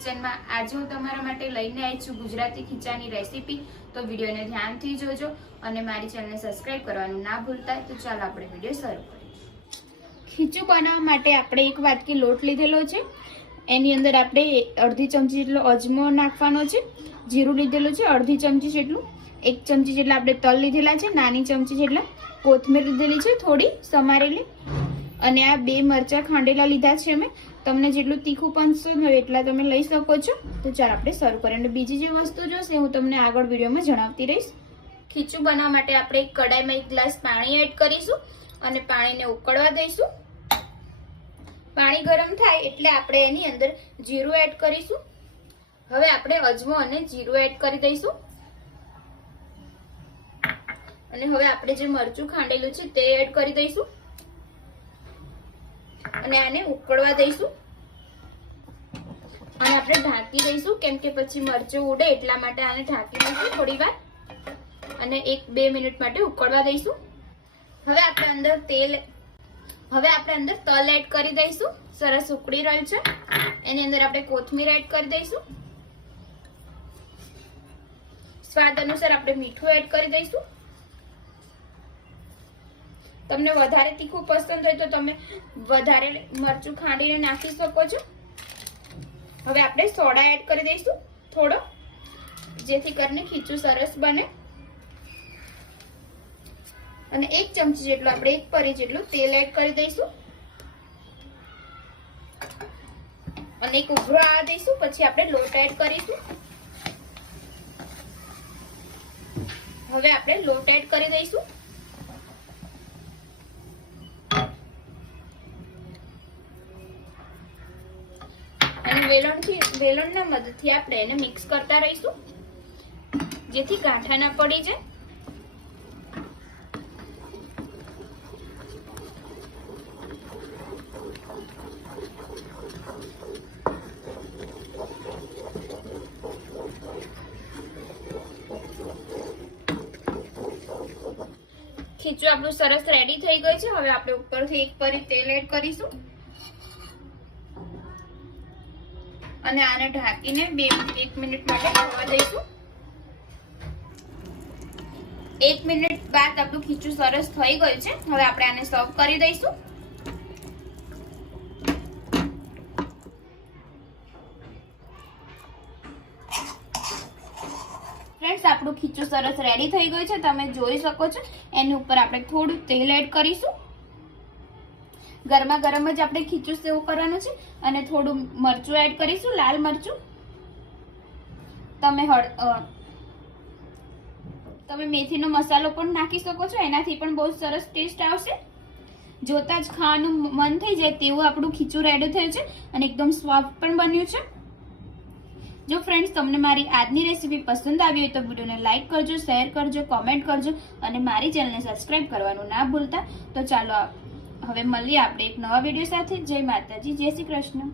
Kitchen માં આજે હું તમારા માટે લઈને આવી છું ગુજરાતી ખીચાની રેસીપી। તો વિડિયોને ધ્યાનથી જોજો અને મારી ચેનલને સબસ્ક્રાઇબ કરવાનું ના ભૂલતા। તો ચાલો આપણે વિડિયો શરૂ કરીએ। ખીચું બનાવવા માટે આપણે એક વાટકી લોટ લીધેલો છે, એની અંદર આપણે અડધી ચમચી જેટલો અજમો નાખવાનો છે, જીરું લીધેલું છે અડધી ચમચી જેટલું, 1 ચમચી જેટલા આપણે તલ લીધેલા છે, નાની ચમચી જેટલા કોથમીર લીધેલી છે થોડી સમારેલી, અને આ 2 મરચા ખાંડેલા લીધા છે અમે। તમને જેટલું તીખું પસંદ હોય એટલા તમે લઈ શકો છો। તો ચાલો આપણે શરૂ કરીએ। અને બીજી જે વસ્તુ જોશે હું તમને આગળ વિડીયોમાં જણાવતી રહીશ। ખીચું બનાવવા માટે આપણે એક કડાઈમાં 1 ગ્લાસ પાણી એડ કરીશું અને પાણીને ઉકળવા દઈશું। પાણી ગરમ થાય એટલે આપણે એની અંદર જીરું એડ કરીશું। હવે આપણે અજમો અને જીરું એડ કરી દઈશું અને હવે આપણે જે મરચું ખાંડેલું છે તે એડ કરી દઈશું અને આને ઉકળવા દઈશું અને આપણે ઢાંકી દઈશું, કેમ કે પછી મરચું ઉડે એટલા માટે આને ઢાંકી દઈશું થોડી વાર અને 1-2 મિનિટ માટે ઉકળવા દઈશું। હવે આપણે અંદર તલ એડ કરી દઈશું, સરસ ઉકળી રહ્યું છે। એની અંદર આપણે કોથમીર એડ કરી દઈશું, સ્વાદ અનુસાર આપણે મીઠું એડ કરી દઈશું। તમને વધારે તીખું પસંદ હોય તો તમે વધારે મરચું ખાંડીને નાખી શકો છો। હવે આપણે સોડા એડ કરી દઈશું થોડો, જેથી કરીને ખીચું સરસ બને, અને 1 ચમચી જેટલું આપણે 1 પરી જેટલું તેલ એડ કરી દઈશું અને એક ઉભરો આવવા દઈશું। પછી આપણે લોટ એડ કરીશું। હવે આપણે લોટ એડ કરી દઈશું અને વેલણના મદદથી આપણે એને મિક્સ કરતા રહીશું, જેથી ગાંઠા ના પડી જાય। ખીચું આપણું સરસ રેડી થઈ ગયું છે। હવે આપણે ઉપરથી 1 પરી તેલ એડ કરીશું અને આને ઢાંકીને 1 મિનિટ માટે થવા દઈશું। 1 મિનિટ બાદ આપણું ખીચું સરસ થઈ ગયું છે। હવે આપણે આને સર્વ કરી દઈશું। ફ્રેન્ડ્સ, આપણું ખીચું સરસ રેડી થઈ ગયું છે, તમે જોઈ શકો છો। એની ઉપર આપણે થોડું તેલ એડ કરીશું। ગરમા ગરમ જ આપણે ખીચું સેવ કરવાનું છે અને થોડું મરચું એડ કરીશું, લાલ મરચું। તમે મેથીનો મસાલો પણ નાખી શકો છો, એનાથી પણ બહુ સરસ ટેસ્ટ આવશે। જોતા જ ખાવાનું મન થઈ જાય તેવું આપણું ખીચું રેડી થયું છે અને એકદમ સોફ્ટ પણ બન્યું છે। જો ફ્રેન્ડ્સ તમને મારી આજની રેસીપી પસંદ આવી હોય તો વિડીયોને લાઈક કરજો, શેર કરજો, કોમેન્ટ કરજો અને મારી ચેનલને સબસ્ક્રાઇબ કરવાનું ના ભૂલતા। તો ચાલો હવે મળીએ આપણે એક નવા વિડીયો સાથે। જય માતાજી, જય શ્રી કૃષ્ણ।